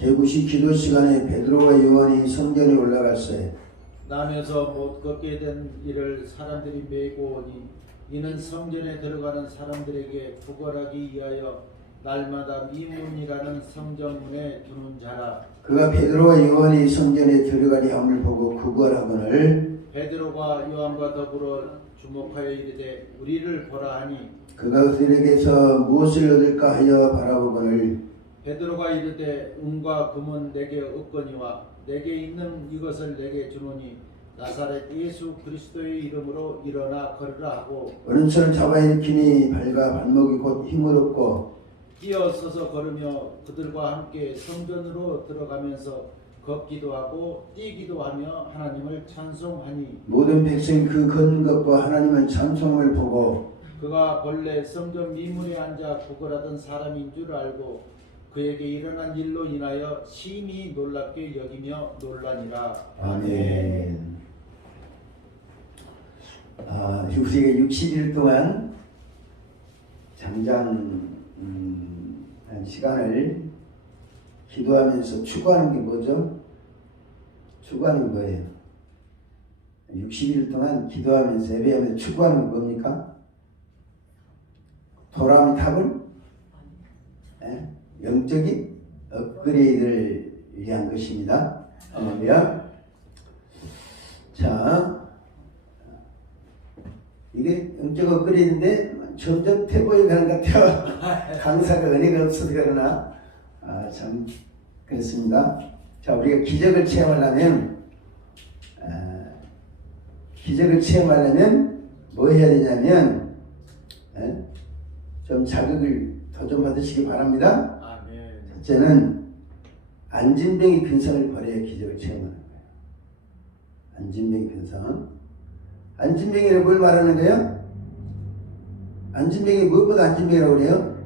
제9시 기도 시간에 베드로와 요한이 성전에 올라갔어요. 나면서 못 걷게 된 이를 사람들이 메고 오니 이는 성전에 들어가는 사람들에게 구걸하기 위하여 날마다 미문이라는 성전문에 두는 자라. 그가 베드로와 요한이 성전에 들어가니 함을 보고 구걸하거늘 베드로가 요한과 더불어 주목하여 이르되 우리를 보라 하니 그가 그들에게서 무엇을 얻을까 하여 바라보거늘 베드로가 이르되 은과 금은 내게 없거니와 내게 있는 이것을 내게 주노니 나사렛 예수 그리스도의 이름으로 일어나 걸으라 하고 오른손을 잡아 일으키니 발과 발목이 곧 힘을 얻고 뛰어서서 걸으며 그들과 함께 성전으로 들어가면서 걷기도 하고 뛰기도 하며 하나님을 찬송하니 모든 백성이 그 걷는 것과 하나님의 찬송을 보고 그가 본래 성전 미문에 앉아 구걸하던 사람인 줄 알고 그에게 일어난 일로 인하여 심히 놀랍게 여기며 놀라니라. 아멘. 우리가 60일 동안 장장 한 시간을 기도하면서 추구하는 게 뭐죠? 추구하는 게 뭐예요? 60일 동안 기도하면서 예배하면서 추구하는 게 뭡니까? 돌아오는 탑을 영적인 업그레이드를 위한 것입니다. 할렐루야. 자, 이게 영적 업그레이드인데 점점 태보에 가는 것 같아요. 강사가 은혜가 없어서 그러나 참 그렇습니다. 자, 우리가 기적을 체험하려면 뭐 해야 되냐면 좀 자극을 더 좀 받으시기 바랍니다. 아멘. 첫째는 안진병의 근성을 버려야 기적을 체험하는 거예요. 안진병의 근성. 안진병이라고 뭘 말하는 거예요? 안진병이 무엇보다 안진병이라고 그래요?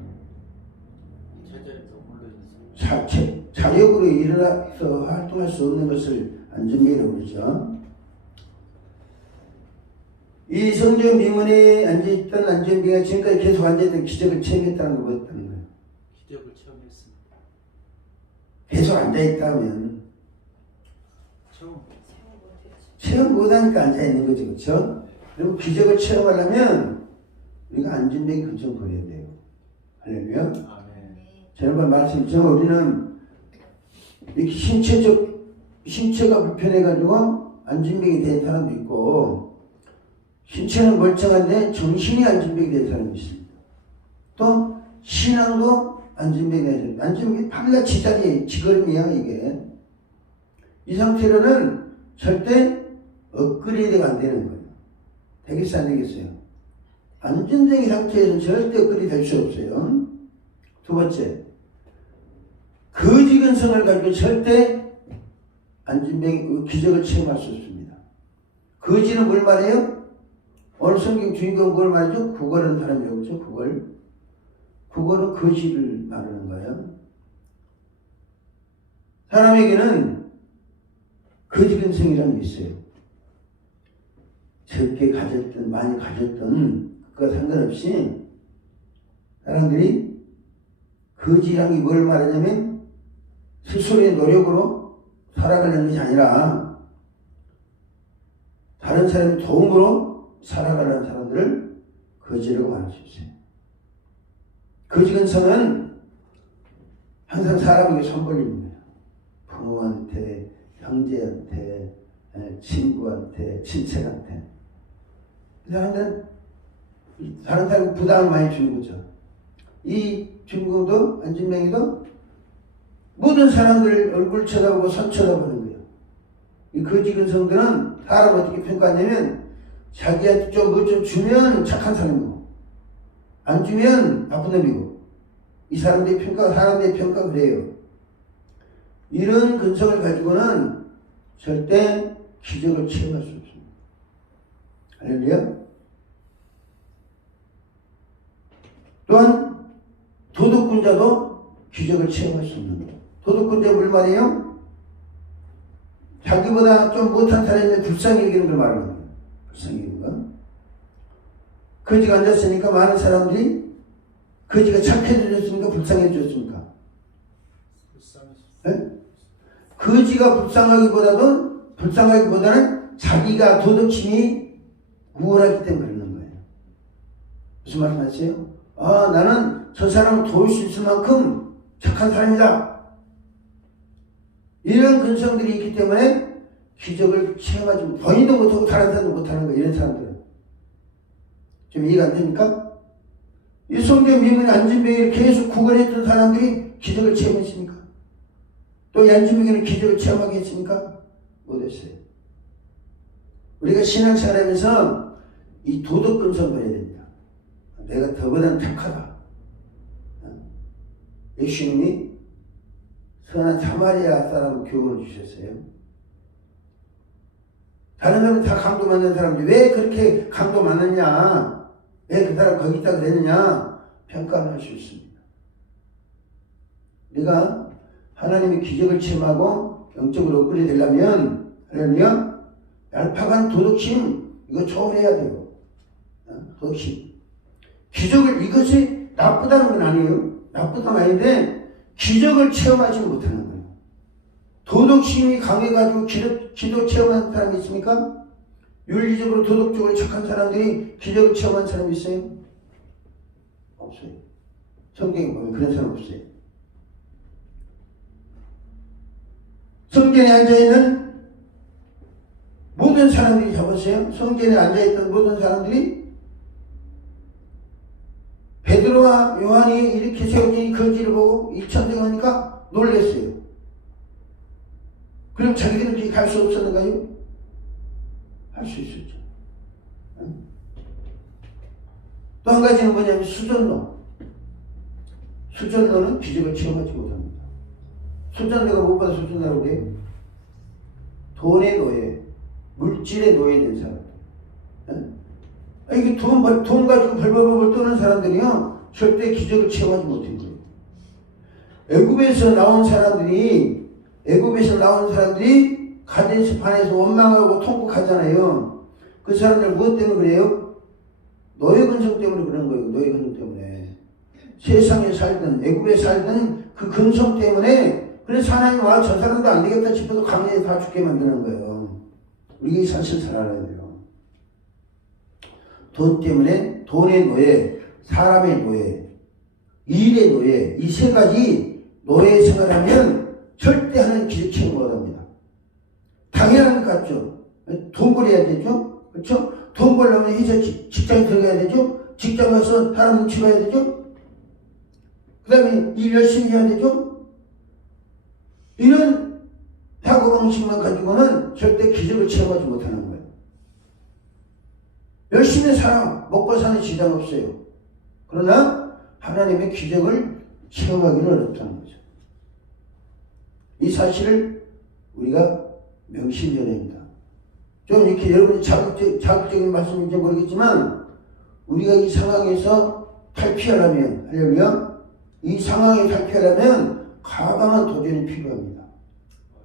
자력으로 일어나서 활동할 수 없는 것을 안진병이라고 그러죠. 이 성전 미문에 앉아있던 안진병이 지금까지 계속 앉아있던 기적을 체험했다는 거 뭐였다는 거예요? 기적을 체험했습니다. 계속 앉아있다면 체험 못하니까 앉아있는 거죠. 그렇죠? 그리고 기적을 체험하려면 우리가 안진병이 근성 버려야 돼요. 할렐루야. 아멘. 지난번 말씀처럼 우리는 이렇게 신체가 불편해가지고 안진병이 된 사람도 있고 신체는 멀쩡한데 정신이 안진병이 된 사람이 있습니다. 또 신앙도 안진병이 된 사람이 안진병이 밤낮 지걸음이야 이게. 이 상태로는 절대 업그레이드가 안 되는 거예요. 되겠어 안 되겠어요? 안진병의 상태에서는 절대 업그레이드 될 수 없어요. 두 번째, 거지 근성을 가지고 절대 안진병이 기적을 체험할 수 없습니다. 거지는 뭘 말해요? 오늘 성경 주인공 뭘 말이죠? 구걸하는 사람이라고 그러죠. 구걸은 거지를 말하는 거예요. 사람에게는 거지 근성이라는 게 있어요. 적게 가졌든 많이 가졌든 그거 상관없이 사람들이 거지라는 게 뭘 말하냐면 스스로의 노력으로 살아가는 것이 아니라 다른 사람의 도움으로 살아가는 사람들을 거지라고 말할 수 있어요. 거지 근성은 항상 사람에게 손 벌리는 거예요. 부모한테, 형제한테, 친구한테, 친척한테. 이 사람들은 다른 사람에게 부담을 많이 주는 거죠. 이 중국도 안진병이도 모든 사람들 얼굴 쳐다보고 손 쳐다보는 거예요. 이 거지 근성들은 사람 어떻게 평가하냐면 자기한테 좀 뭐 좀 주면 착한 사람이고 안 주면 나쁜 놈이고 이 사람들의 평가 그래요. 이런 근성을 가지고는 절대 기적을 체험할 수 없습니다. 할렐루야. 또한 도둑꾼자도 기적을 체험할 수 없는 거예요. 도둑꾼자 뭘 말해요? 자기보다 좀 못한 사람이 불쌍히 여기는 걸 말하는 거예요. 불쌍히 여기는 거. 거지가 앉았으니까 많은 사람들이 거지가 착해졌습니까? 불쌍해졌습니까? 불쌍히 예? 거지가 불쌍하기보다는 자기가 도덕심이 우월하기 때문에 그러는 거예요. 무슨 말씀 하세요? 아, 나는 저 사람을 도울 수 있을 만큼 착한 사람이다. 이런 근성들이 있기 때문에 기적을 체험하지 못, 본인도 못하고 다른 사람도 못하는 거예요. 이런 사람들은. 좀 이해가 안 됩니까? 이 성경 미문의 안진뱅이를 계속 구걸했던 사람들이 기적을 체험했습니까? 또 이 안진뱅이는 기적을 체험하게 했습니까? 못했어요. 우리가 신앙생활하면서 이 도덕 근성을 해야 됩니다. 내가 더보다는 착하다. 예수님이 선한 사마리아 사람 교훈을 주셨어요. 다른 사람은 다 강도 만난 사람인데 왜 그렇게 강도 많았냐? 왜 그 사람 거기 있다 그랬느냐? 평가를 할 수 있습니다. 우리가 하나님의 기적을 체험하고 영적으로 업그레이드 되려면 얄팍한 도덕심 이거 초월해야 돼요. 도덕심. 기적을 이것이 나쁘다는 건 아니에요. 나쁘다는 아닌데 기적을 체험하지 못하는 거예요. 도덕심이 강해가지고 기도 체험한 사람이 있습니까? 윤리적으로 도덕적으로 착한 사람들이 기적을 체험한 사람이 있어요? 없어요. 성경에 보면 그런 사람 없어요. 성전에 앉아있는 모든 사람들이 잡았어요. 성전에 앉아있던 모든 사람들이 베드로와 요한이 이렇게 세워진 거지를 보고 이 천대가 오니까 놀랬어요. 그럼 자기들은 그렇게 갈 수 없었는가요? 할 수 있었죠. 또 한 가지는 뭐냐면 수전노. 수전노는 기적을 체험하지 못합니다. 수전노가 무엇보다 수전노라고 그래요? 돈의 노예, 물질의 노예된 사람. 이게 돈 가지고 벌벌벌 떠는 사람들이요 절대 기적을 체험하지 못한 거예요. 애굽에서 나온 사람들이 가데스 반에서 원망하고 통곡하잖아요. 그 사람들 무엇 때문에 그래요? 노예 근성 때문에 그런 거예요. 노예 근성 때문에. 세상에 살든 애굽에 살든 그 근성 때문에 그래서 하나님 와 저 사람도 안 되겠다 싶어서 강제에 다 죽게 만드는 거예요. 우리가 이 사실 잘 알아야 돼요. 돈 때문에 돈의 노예, 사람의 노예, 일의 노예 이 세 가지 노예 생활하면 절대 하나님 기적 체험 못합니다. 당연한 것 같죠. 돈 벌어야 되죠. 그렇죠? 돈 벌려면 이제 직장에 들어가야 되죠. 직장 가서 사람 눈치 봐야 되죠. 그 다음에 일 열심히 해야 되죠. 이런 사고방식만 가지고는 절대 기적을 체험하지 못하는 거예요. 열심히 살아 먹고 사는 지장 없어요. 그러나 하나님의 기적을 체험하기는 어렵다는 거죠. 이 사실을 우리가 명심해야 됩니다. 좀 이렇게 여러분이 자극적인 말씀인지 모르겠지만 우리가 이 상황에서 탈피하려면 이 상황에 탈피하려면 과감한 도전이 필요합니다.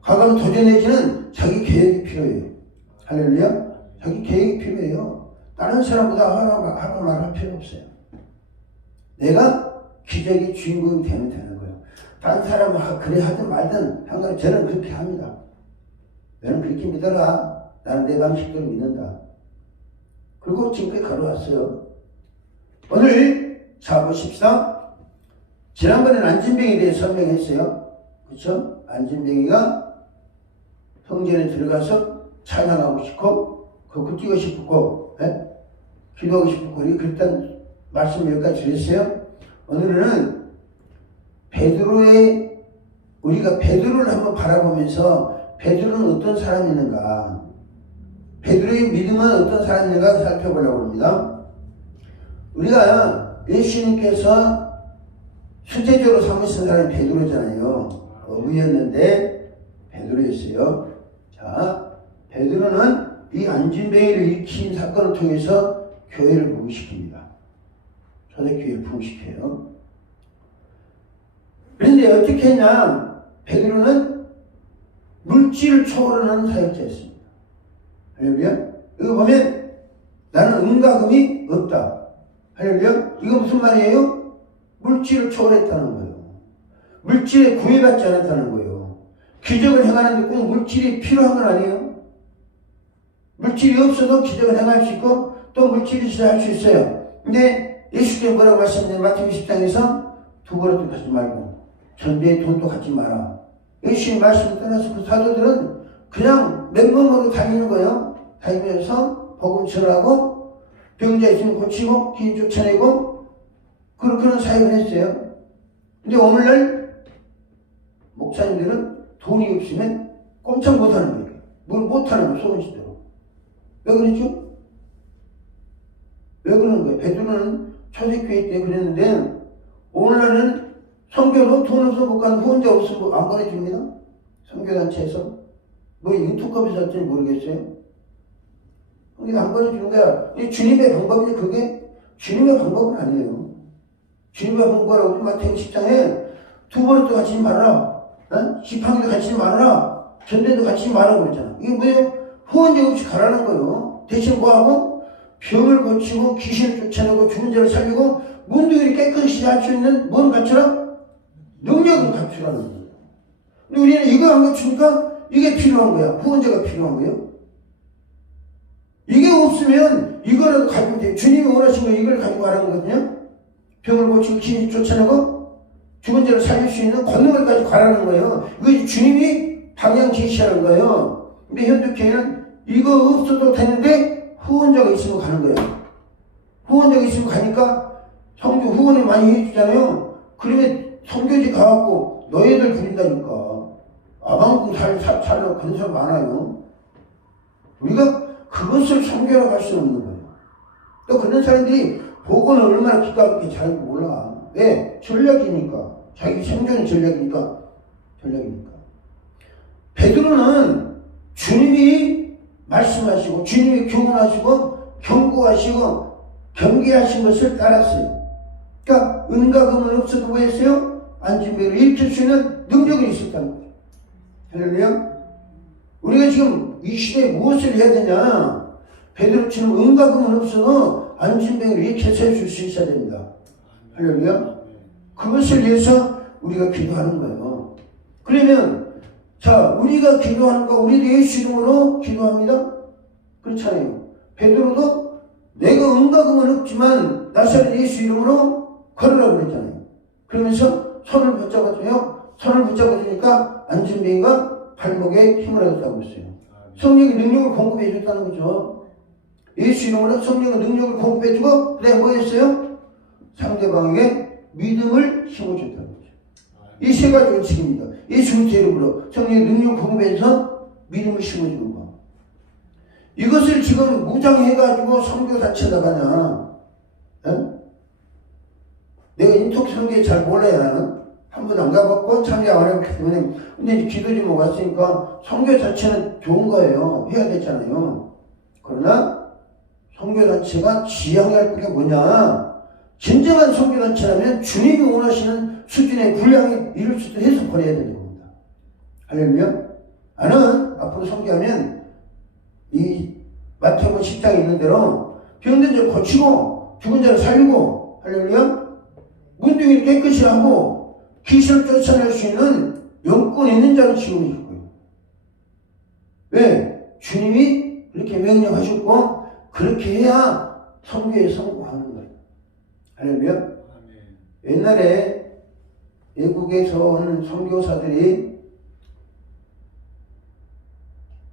과감한 도전 내지는 자기 계획이 필요해요. 할렐루야. 자기 계획이 필요해요. 다른 사람보다 하라고 말할 필요 없어요. 내가 기적의 주인공이 되는 거예요. 다른 사람은 그래 하든 말든 항상 저는 그렇게 합니다. 너는 그렇게 믿어라. 나는 내 방식대로 믿는다. 그리고 지금까지 걸어왔어요. 오늘 자 보십시다. 지난번에는 안진뱅이에 대해 설명했어요. 그렇죠? 안진뱅이가 성전에 들어가서 찬양하고 싶고 그거 뛰고 싶고 기도하고 싶고 그랬던 말씀 여기까지 드렸어요. 오늘은 우리가 베드로를 한번 바라보면서 베드로는 어떤 사람이었는가, 베드로의 믿음은 어떤 사람인가 살펴보려고 합니다. 우리가 예수님께서 수제자로 삼으신 사람이 베드로잖아요. 어부였는데 베드로였어요. 자, 베드로는 이 안진뱅이를 일으킨 사건을 통해서 교회를 부흥시킵니다. 초대교회를 부흥시켜요. 그런데 어떻게 했냐? 베드로는 물질을 초월하는 사역자였습니다. 할렐루야. 이거 보면 나는 은과 금이 없다. 할렐루야. 이거 무슨 말이에요? 물질을 초월했다는 거예요. 물질에 구애받지 않았다는 거예요. 기적을 행하는데 꼭 물질이 필요한 건 아니에요. 물질이 없어도 기적을 행할 수 있고 또 물질이 있어야 할 수 있어요. 근데 예수님이 뭐라고 말씀하셨냐면 마태복음 10장에서 두 그릇도 갖지 말고 전대의 돈도 갖지 마라. 예수님의 말씀을 따라서 그 사도들은 그냥 맨몸으로 다니는 거예요. 다니면서 복음 전하고 병자 있으면 고치고 기인 쫓아내고 그런 사역을 했어요. 근데 오늘날 목사님들은 돈이 없으면 꼼짝 못하는 거예요. 뭘 못하는 거예요. 소문시대로. 왜 그랬죠? 왜 그러는 거예요? 베드로는 초대교회 때 그랬는데 오늘날은 선교도 돈 없어 못 가는 후원자 없으면 안 보내줍니다. 선교단체에서. 뭐 인투값에서 할지 모르겠어요. 근데 안 보내주는 거야. 이 주님의 방법이 그게 주님의 방법은 아니에요. 주님의 방법이라고 마태복음 10장에 두 번도 같이 말아라. 지팡이도 같이 말아라. 전대도 같이 말하고 그랬잖아. 이게 뭐예요? 후원자 없이 가라는 거예요. 대신 뭐하고? 병을 고치고 귀신을 쫓아내고 죽은 자를 살리고 문둥이를 깨끗이 할 수 있는 뭔 갖추라? 능력을 갖추라는 거예요. 근데 우리는 이거 안 갖추니까 이게 필요한 거야. 후원자가 필요한 거예요. 이게 없으면 이거라도 가지고 돼요. 주님이 원하신 거 이걸 가지고 가라는 거거든요. 병을 고치고 귀신을 쫓아내고 죽은 자를 살릴 수 있는 권능을까지 가라는 거예요. 이거 주님이 방향 제시하는 거예요. 근데 현대교회는 이거 없어도 되는데 후원자가 있으면 가는 거예요. 후원자가 있으면 가니까 성교 후원을 많이 해주잖아요. 그러면 성교지 가갖고 너희들 부린다니까. 아방궁 살려고 그런 사람 많아요. 우리가 그것을 성교라고 할 수 없는 거예요. 또 그런 사람들이 복음을 얼마나 기가 막히게 잘할지 몰라. 왜? 전략이니까. 자기 생존의 전략이니까. 베드로는 주님이 말씀하시고 주님이 교훈하시고 경고하시고 경계하신 것을 따랐어요. 그러니까 은과 금은 없어도 뭐 했어요? 안진뱅이를 일으킬 수 있는 능력이 있었다는 거죠. 할렐루야. 우리가 지금 이 시대에 무엇을 해야 되냐? 베드로처럼 은과 금은 없어도 안진뱅이를 일으켜서 해줄 수 있어야 됩니다. 할렐루야. 그것을 위해서 우리가 기도하는 거예요. 그러면 자, 우리가 기도하는 거 우리도 예수 이름으로 기도합니다. 그렇잖아요. 베드로도 내가 은과 금은 없지만 나사렛 예수 이름으로 걸으라고 그랬잖아요. 그러면서 손을 붙잡아줘요. 손을 붙잡아주니까 안진뱅이가 발목에 힘을 얻었다고 했어요. 성령의 능력을 공급해 줬다는 거죠. 예수 이름으로 성령의 능력을 공급해 주고 그래 뭐 했어요? 상대방에게 믿음을 심어줬다는 거죠. 이 세 가지 원칙입니다. 예수 그리스도의 이름으로 성령의 능력을 공급해서 믿음을 심어주는 거. 이것을 지금 무장해가지고 선교 단체 나가냐? 에? 내가 인톡 선교에 잘 몰라요. 나는 한 번도 안 가봤고 참여 안 해봤기 때문에. 근데 이제 기도 좀 왔으니까 선교 자체는 좋은 거예요. 해야 되잖아요. 그러나 선교 단체가 지향할 게 뭐냐? 진정한 선교 단체라면 주님이 원하시는 수준의 분량에 이룰 수도 해서 보내야 되는 겁니다. 할렐루야. 나는 앞으로 선교하면 이 마태복음 10장에 있는 대로 병든 자를 고치고 죽은 자를 살리고 할렐루야. 문둥이를 깨끗이 하고 귀신을 쫓아낼 수 있는 영권 있는 자를 지원해 줄 거예요. 왜? 주님이 그렇게 명령하셨고 그렇게 해야 선교에 성공하는 거예요. 할렐루야. 옛날에 외국에서 온 선교사들이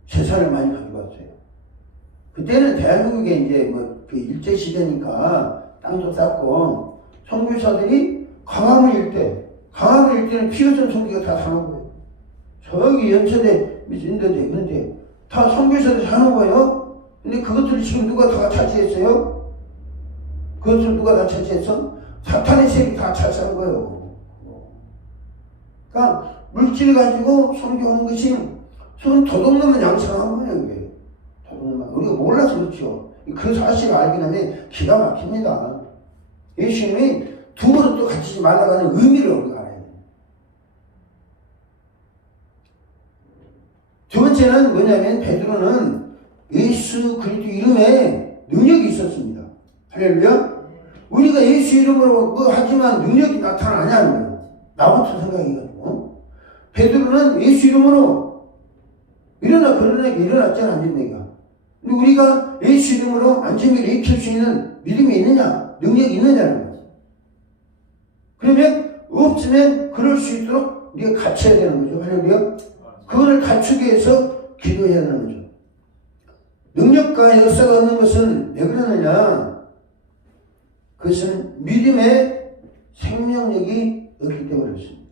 재산을 많이 가져갔어요. 그때는 대한민국에 이제 뭐 그 일제 시대니까 땅도 쌌고 선교사들이 강화문 일대는 피어선 선교가 다 사는 거예요. 저기 연천에 있는데 그런데 다 선교사들이 사는 거예요. 근데 그것들을 지금 누가 다 차지했어요? 그것을 누가 다 차지했어? 사탄의 세력이 다 차지한 거예요. 그러니까 물질 가지고 선교하는 것이 손 도둑놈은 양성한 거예요. 이게 도둑놈. 우리가 몰라서 그렇죠. 그 사실을 알게 되면 기가 막힙니다. 예수님이 두 그릇도 갖추지 말라고 하는 의미를 우리가 알아야 돼요. 두 번째는 뭐냐면 베드로는 예수 그리스도 이름에 능력이 있었습니다. 할렐루야. 우리가 예수 이름으로 뭐 하지만 능력이 나타나냐는 거예요. 나부터 생각해가지고 베드로는 예수 이름으로 일어났잖아, 안진뱅이가. 근데 우리가 예수 이름으로 안진뱅이를 일으킬 수 있는 믿음이 있느냐, 능력이 있느냐는 거죠. 그러면 없으면 그럴 수 있도록 우리가 갖춰야 되는 거죠. 할렐루야. 그거를 갖추기 위해서 기도해야 하는 거죠. 능력과 역사가 없는 것은 왜 그러느냐? 그것은 믿음의 생명력이 없기 때문에 그렇습니다.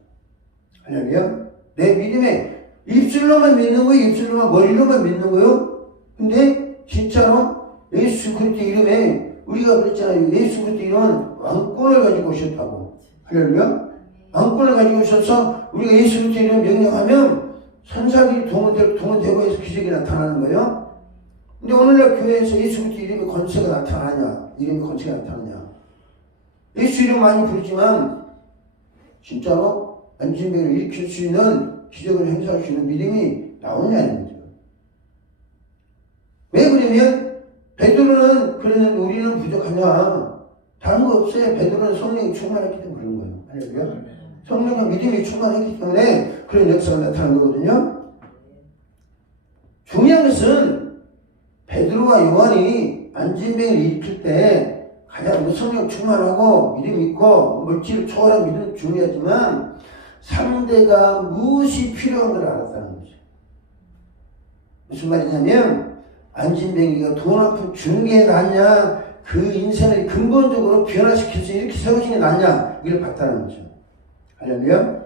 할렐루야. 내 믿음에 입술로만 믿는 거예요. 입술로만, 머리로만 믿는 거예요. 근데 진짜로 예수 그리스도 이름에 우리가 그랬잖아요. 예수 그리스도 이름은 왕권을 가지고 오셨다고. 할렐루야. 왕권을 가지고 오셔서 우리가 예수 그리스도 이름을 명령하면 천사들이 동원되고 해서 기적이 나타나는 거예요. 근데 오늘날 교회에서 예수 그리스도 이름의 권세가 나타나냐? 이름의 권세가 나타나냐? 예수 이름 많이 부르지만 진짜로 안진뱅이를 일으킬 수 있는 기적을 행사할 수 있는 믿음이 나오냐는 거죠. 왜 그러면 베드로는 그러는데 우리는 부족하냐? 다른 거 없어요. 베드로는 성령이 충만했기 때문에 그런 거예요. 할렐루야. 성령과 믿음이 충만했기 때문에 그런 역사가 나타난 거거든요. 중요한 것은 베드로와 요한이 안진뱅이를 일으킬 때 가장 성령 충만하고 믿음 있고 물질을 초월한 믿음은 중요하지만 상대가 무엇이 필요한 걸 알았다는 거죠. 무슨 말이냐면 안진뱅이가 돈 한 푼 주는 게 낫냐, 그 인생을 근본적으로 변화시켜서 이렇게 세워지는 게 낫냐, 이걸 봤다는 거죠. 할렐루야.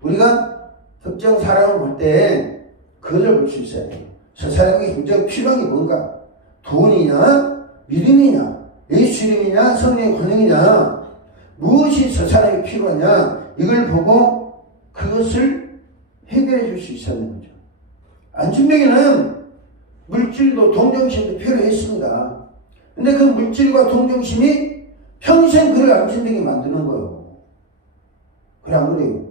우리가 특정 사람을 볼 때 그것을 볼 수 있어야 돼요. 저 사람에게 굉장히 필요한 게 뭔가? 돈이냐, 믿음이냐, 예수 이름이냐, 성령의 권능이냐, 무엇이 저 사람이 필요하냐, 이걸 보고 그것을 해결해 줄 수 있었는 거죠. 안진뱅이는 물질도 동정심도 필요했습니다. 근데 그 물질과 동정심이 평생 그를 안진뱅이 만드는 거예요. 그래 안 그래요?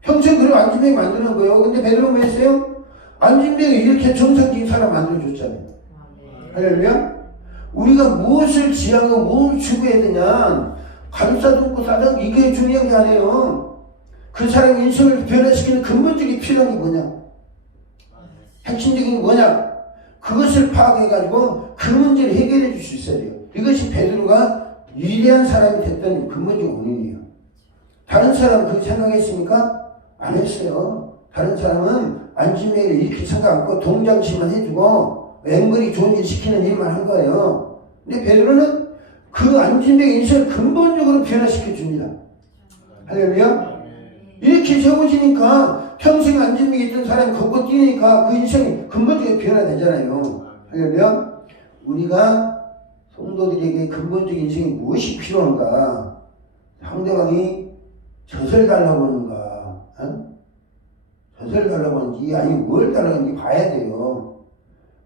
평생 그를 안진뱅이 만드는 거예요. 근데 베드로는 왜 했어요? 안진뱅이 이렇게 정상적인 사람 만들어줬잖아요. 할렐루야. 우리가 무엇을 지향하고 무엇을 추구해야 되냐, 감싸듬고 싸듬고 이게 중요한 게 아니에요. 그 사람의 인생을 변화시키는 근본적인 필요한 게 뭐냐, 핵심적인 게 뭐냐, 그것을 파악해가지고 그 문제를 해결해 줄 수 있어야 돼요. 이것이 베드로가 위대한 사람이 됐던 근본적 원인이에요. 다른 사람 그렇게 생각했습니까? 안 했어요. 다른 사람은 안진뱅이를 이렇게 생각 않고 동정심만 해주고 앵글이 좋은 일 시키는 일만 한 거예요. 근데 베드로는 그 안진뱅이 인생을 근본적으로 변화시켜 줍니다. 할렐루야. 이렇게 세워지니까 평생 안진뱅이 있던 사람이 걷고 뛰니까 그 인생이 근본적으로 변화되잖아요. 할렐루야. 우리가 성도들에게 근본적인 인생이 무엇이 필요한가? 상대방이 젖을 달라고 하는가? 젖을 달라고 하는지 아니 뭘 달라고 하는지 봐야 돼요.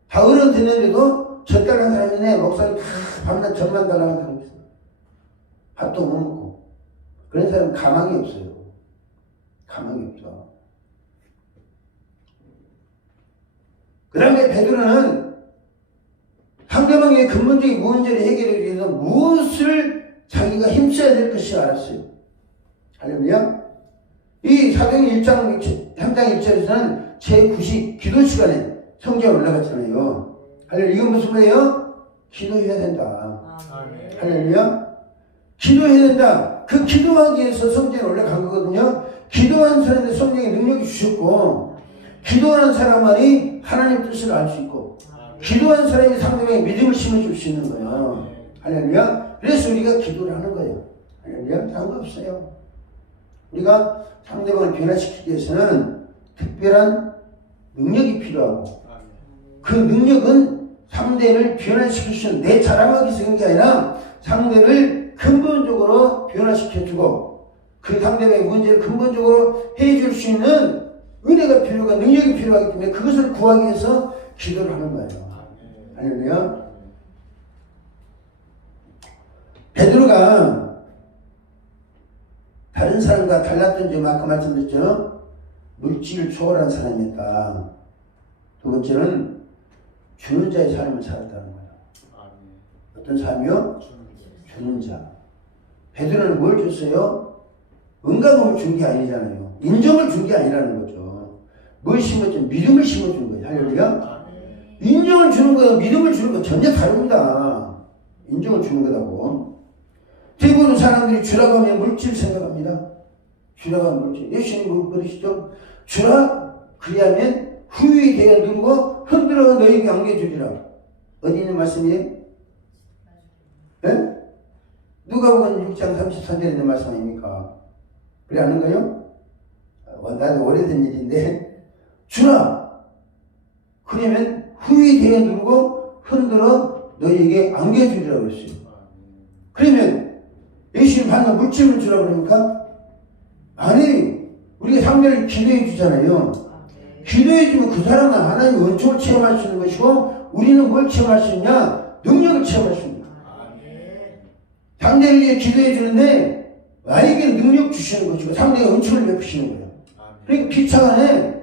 다 어른 됐는데도 젖 달라는 사람이네. 목사님 다 밤낮 젖만 달라는 사람이 있어요. 밥도 못 먹고. 그런 사람은 가망이 없어요. 가망이 없어. 그 다음에 베드로는 상대방의 근본적인 문제를 해결하기 위해서 무엇을 자기가 힘써야 될 것을 알았어요. 할렐루야. 이 사도행 1장 3장 1절에서는 제9식 기도 시간에 성경에 올라갔잖아요. 할렐루야. 이건 무슨 말이에요? 기도해야 된다. 할렐루야. 기도해야 된다. 그 기도하기 위해서 성경에 올라간 거거든요. 기도하는 사람한테 성령의 능력이 주셨고, 기도하는 사람만이 하나님 뜻을 알 수 있고, 기도하는 사람이 상대방의 믿음을 심어줄 수 있는 거예요. 할렐루야. 그래서 우리가 기도를 하는 거예요. 할렐루야. 상관없어요. 우리가 상대방을 변화시키기 위해서는 특별한 능력이 필요하고, 그 능력은 상대를 변화시킬 수 있는, 내 자랑하기 위해서 그런 게 아니라 상대를 근본적으로 변화시켜주고 그 상대방의 문제를 근본적으로 해줄 수 있는 은혜가 필요하고 능력이 필요하기 때문에 그것을 구하기 위해서 기도를 하는 거예요. 할렐루야. 베드로가 다른 사람과 달랐던 점 아까 말씀드렸죠. 물질을 초월한 사람이었다. 두 번째는 주는 자의 삶을 살았다는 거예요. 어떤 삶이요? 주는 자. 베드로는 뭘 줬어요? 은감을 준 게 아니잖아요. 인정을 준 게 아니라는 거죠. 뭘 심었죠? 믿음을 심어준 거예요. 할렐루야. 인정을 주는 거와 믿음을 주는 거 전혀 다릅니다. 인정을 주는 거라고. 대부분 사람들이 주라고 하면 물질 생각합니다. 주라고 하면 물질. 예수님 뭐 그러시죠? 주라 그리하면 후히 되어 누르고 흔들어 너희에게 안겨주리라. 어디 있는 말씀이에요? 네? 누가복음 6장 34절에 있는 말씀 아닙니까? 그래 아는 거요? 나도 오래된 일인데 주라 그러면 후히 되어 누르고 흔들어 너희에게 안겨주리라고 했어요. 그러면 예수님 받는 물질을 주라고 그러니까 아니 우리가 상대를 기도해 주잖아요. 기도해 주면 그 사람은 하나님의 은총을 체험할 수 있는 것이고 우리는 뭘 체험할 수 있냐? 능력을 체험할 수 있는 거예요. 상대를 위해 기도해 주는데 나에게는 능력 주시는 것이고 상대가 은총을 베푸시는 거예요. 그러니까 피차간에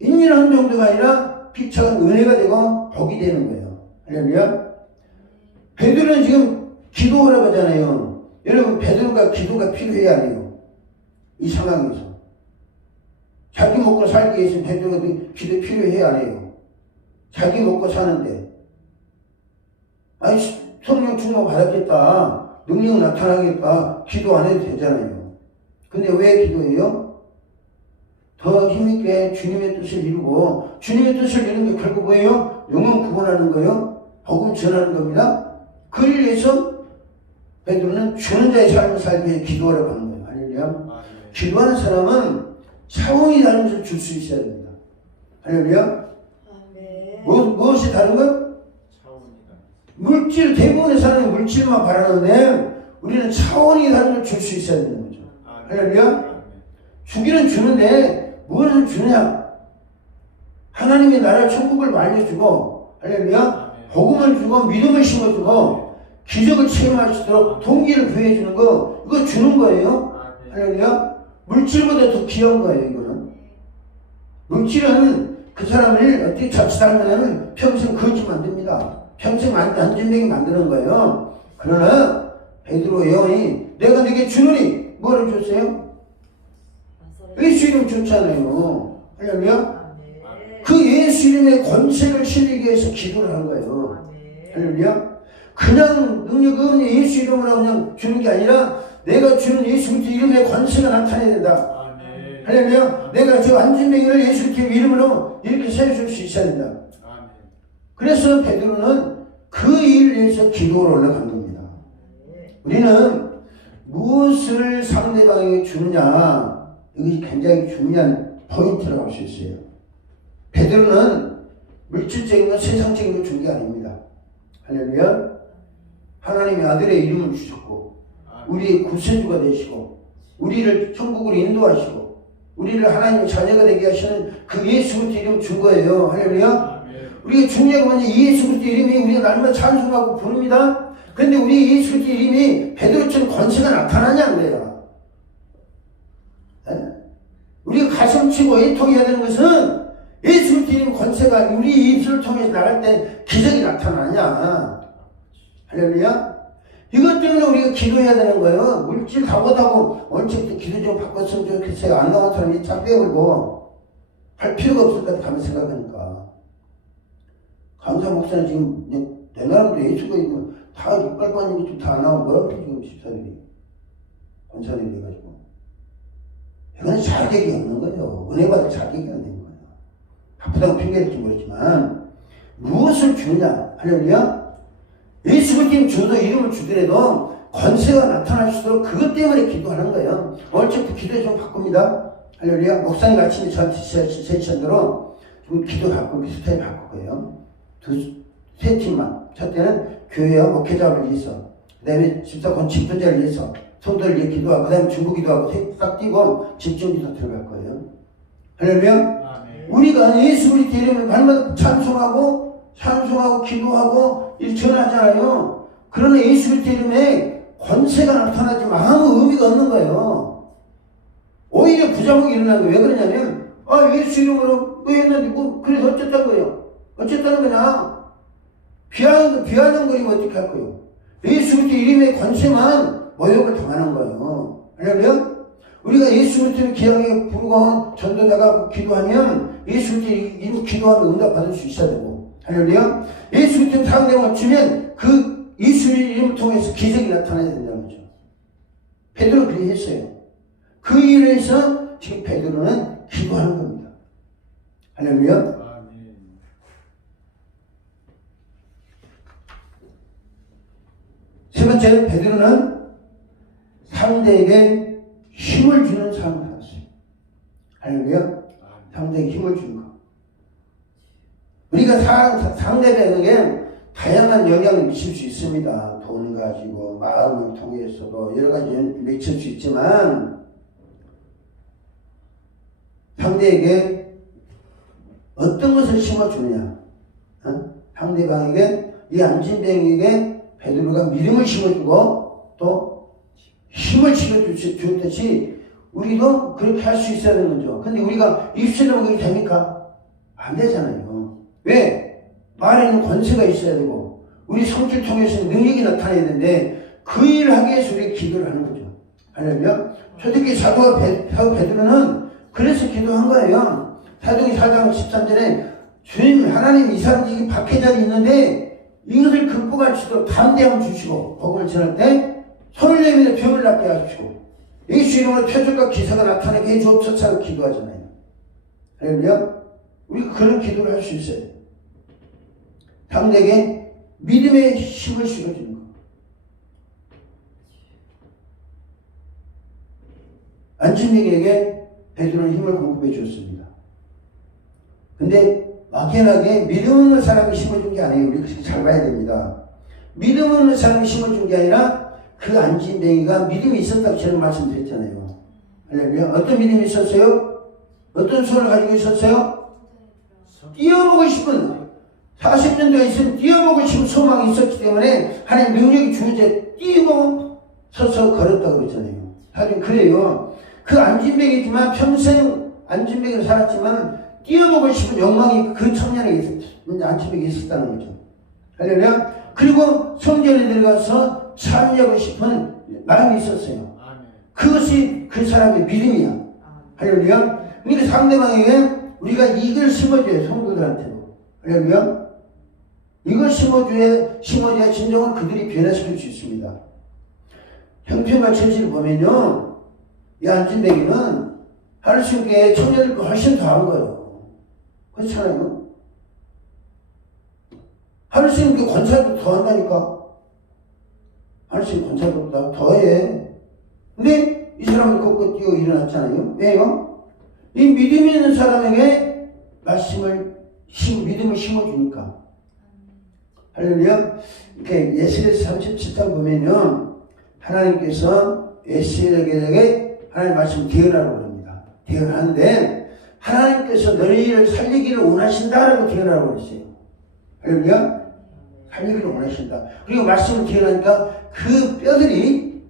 인연한 정도가 아니라 피차간 은혜가 되고 복이 되는 거예요. 할렐루야. 베드로는 지금 기도하라고 하잖아요. 여러분 베드로가 기도가 필요해야 해요. 이 상황에서. 자기 먹고 살기 위해서 베드로가 기도 필요해야 안 해요. 자기 먹고 사는데 아니 성령 충만 받았겠다. 능력 나타나겠다. 기도 안 해도 되잖아요. 근데 왜 기도해요? 더 힘있게 주님의 뜻을 이루고 주님의 뜻을 이루는 게 결국 뭐예요? 영혼 구원하는 거예요. 복음 전하는 겁니다. 그를 위해서 베드로는 주는 자의 삶을 살기 위해 기도하라고 하는 거예요. 할렐루야. 기도하는 사람은 차원이 다른 것을 줄 수 있어야 됩니다. 할렐루야. 무엇이 다른 것? 물질, 대부분의 사람이 물질만 바라는데 우리는 차원이 다른 걸 줄 수 있어야 되는 거죠. 할렐루야. 주기는 주는데 무엇을 주냐? 하나님의 나라 천국을 알려주고 할렐루야. 복음을 주고 믿음을 심어주고 기적을 체험할 수 있도록 동기를 부여해주는 거 이거 주는 거예요. 할렐루야. 물질보다 더 귀한 거예요. 이거는 물질은 그 사람을 어떻게 자칫하면 평생 거지 만듭니다. 평생 안전되게 만드는 거예요. 그러나 베드로 요한이 내가 네게 주노니 뭐를 줬어요? 예수 이름 줬잖아요. 할렐루야. 그 예수 이름의 권세를 실리기 위해서 기도를 한 거예요. 할렐루야. 그냥 능력 없는 예수 이름으로 그냥 주는 게 아니라 내가 주는 예수 이름의 권세가 나타나야 된다. 할렐루야. 내가 저 안진뱅이를 예수 이름으로 이렇게 세워줄 수 있어야 된다. 그래서 베드로는 그 일을 위해서 기도로 올라간 겁니다. 우리는 무엇을 상대방에게 주느냐 이것이 굉장히 중요한 포인트라고 할 수 있어요. 베드로는 물질적인 것, 세상적인 것 준 게 아닙니다. 할렐루야. 하나님의 아들의 이름을 주셨고 우리의 구세주가 되시고 우리를 천국으로 인도하시고 우리를 하나님의 자녀가 되게 하시는 그 예수 그리스도 이름을 준 거예요. 할렐루야. 우리가 중요한 건 예수 그리스도 이름이 우리가 날마다 찬송하고 부릅니다. 그런데 우리 예수 그리스도 이름이 베드로처럼 권세가 나타나냐는 거예요. 우리가 가슴치고 애통해야 되는 것은 예수 그리스도 이름 권세가 우리 입술을 통해서 나갈 때 기적이 나타나냐. 할렐루야. 이것 때문에 우리가 기도해야 되는 거예요. 물질 다보다고 언제부터 기도 좀 바꿨으면 좋겠어요. 안 나온 사람이 쫙 빼버리고 할 필요가 없을 것 같아 가면 생각하니까. 강사 목사는 지금 내 나라도 예수가 있으면 다 육갈고 하는 게 좀 다 안 나오고 뭐라고 지금 집사들이 권사들이 해가지고 이거는 자격이 없는 거예요. 은혜 받을 자격이 안 되는 거예요. 바쁘다고 핑계될지 모르지만 무엇을 주느냐. 할렐루야. 예수 그리스도 주도 이름을 주더라도 권세가 나타날 수 있도록 그것 때문에 기도하는 거예요. 오늘 처음부터 기도 좀 바꿉니다. 할렐루야. 목사님 아침에 저한테 제시한 대로 좀 기도 바꾸고 스타일 바꿀 거예요. 세 팀만. 첫째는 교회와 목회자를 위해서, 그 다음에 집사건 집도자를 위해서 성도를 위해 기도하고, 그 다음에 중보 기도하고 싹 띄고 집중 기도 들어갈 거예요. 할렐루야. 우리가 예수 그리스도 이름을 날마다 찬송하고 기도하고 일 전하잖아요. 그러나 예수 그리스도 이름에 권세가 나타나지만 아무 의미가 없는 거예요. 오히려 부작용이 일어나는 거예요. 왜 그러냐면 예수 이름으로 뭐 했는데 그래서 어쨌다는 거예요. 어쨌다는 거냐. 비아냥거리면 어떻게 할 거예요. 예수 그리스도 이름의 권세만 모욕을 당하는 거예요. 할렐루야. 우리가 예수 그리스도를 귀하게 부르고 전도 나가고 기도하면 예수 그리스도 이름 기도하면 응답 받을 수 있어야 되고, 할렐루야. 예수 그리스도 상대방을 주면 그 예수 이름을 통해서 기적이 나타나야 된다는 거죠. 베드로는 그렇게 했어요. 그 일을 해서 지금 베드로는 기도하는 겁니다. 할렐루야. 아멘. 세 번째는 베드로는 상대에게 힘을 주는 삶을 살았어요. 할렐루야. 상대에게 힘을 주는 것. 우리가 상대방에게 다양한 영향을 미칠 수 있습니다. 돈 가지고 마음을 통해서도 여러 가지 미칠 수 있지만 상대에게 어떤 것을 심어주느냐. 상대방에게, 이 안진뱅이에게 베드로가 믿음을 심어주고 또 힘을 심어주듯이 우리도 그렇게 할 수 있어야 하는 거죠. 근데 우리가 입술로 그게 됩니까? 안 되잖아요. 왜? 말에 있는 권세가 있어야 되고 우리 성질 통해서 능력이 나타나야 되는데 그 일을 하기 위해서 우리가 기도를 하는 거죠. 할렐루야. 초대교회 사도 베드로는 그래서 기도한 거예요. 사도행전 4장 13절에 주님 하나님 이 사람들이 박해자리 있는데 이것을 극복할 수 있도록 담대함 주시고 복음을 전할 때 손을 내밀어 병을 낫게 하시고 예수 이름으로 표적과 기사가 나타나게 해주옵소서 하고 기도하잖아요. 할렐루야. 우리가 그런 기도를 할 수 있어요. 상대에게 믿음의 힘을 실어주는 것. 안진뱅이에게 베드로는 힘을 공급해 주었습니다. 근데 막연하게 믿음 없는 사람이 심어준 게 아니에요. 우리 그렇게 잘 봐야 됩니다. 믿음 없는 사람이 심어준 게 아니라 그 안진뱅이가 믿음이 있었다고 저는 말씀드렸잖아요. 할렐루야. 어떤 믿음이 있었어요? 어떤 소원을 가지고 있었어요? 뛰어보고 싶은 40년도에 있으면 뛰어보고 싶은 소망이 있었기 때문에 하나님 능력이 주어져 뛰고 서서 걸었다고 그랬잖아요. 하긴 그래요. 그 안진뱅이지만 평생 안진뱅이로 살았지만 뛰어보고 싶은 욕망이 그 청년에게 안진뱅이에 있었다는 거죠. 할렐루야. 그리고 성전에 들어가서 참여하고 싶은 마음이 있었어요. 그것이 그 사람의 믿음이야. 할렐루야. 그러니까 상대방에게 우리가 이걸 심어줘야 성도들한테도. 할렐루야. 이걸 심어줘야 진정한 그들이 변화시킬 수 있습니다. 형편과 처지를 보면요, 이 안진뱅이는 하늘신교회 청년들보다 훨씬 더한 거예요. 그렇잖아요. 하늘신교회 권사도 더한다니까. 하늘신교회 권사도보다 더해. 근데 이 사람은 걷고 뛰어 일어났잖아요. 왜요? 이 믿음이 있는 사람에게 믿음을 심어주니까. 할렐루야. 이렇게 예수에서 37장 보면요, 하나님께서 에스겔에게 하나님 말씀 대언하라고 합니다. 대언하는데 하나님께서 너희를 살리기를 원하신다라고 대언하라고 그랬어요. 할렐루야. 살리기를 원하신다. 그리고 말씀을 대언하니까 그 뼈들이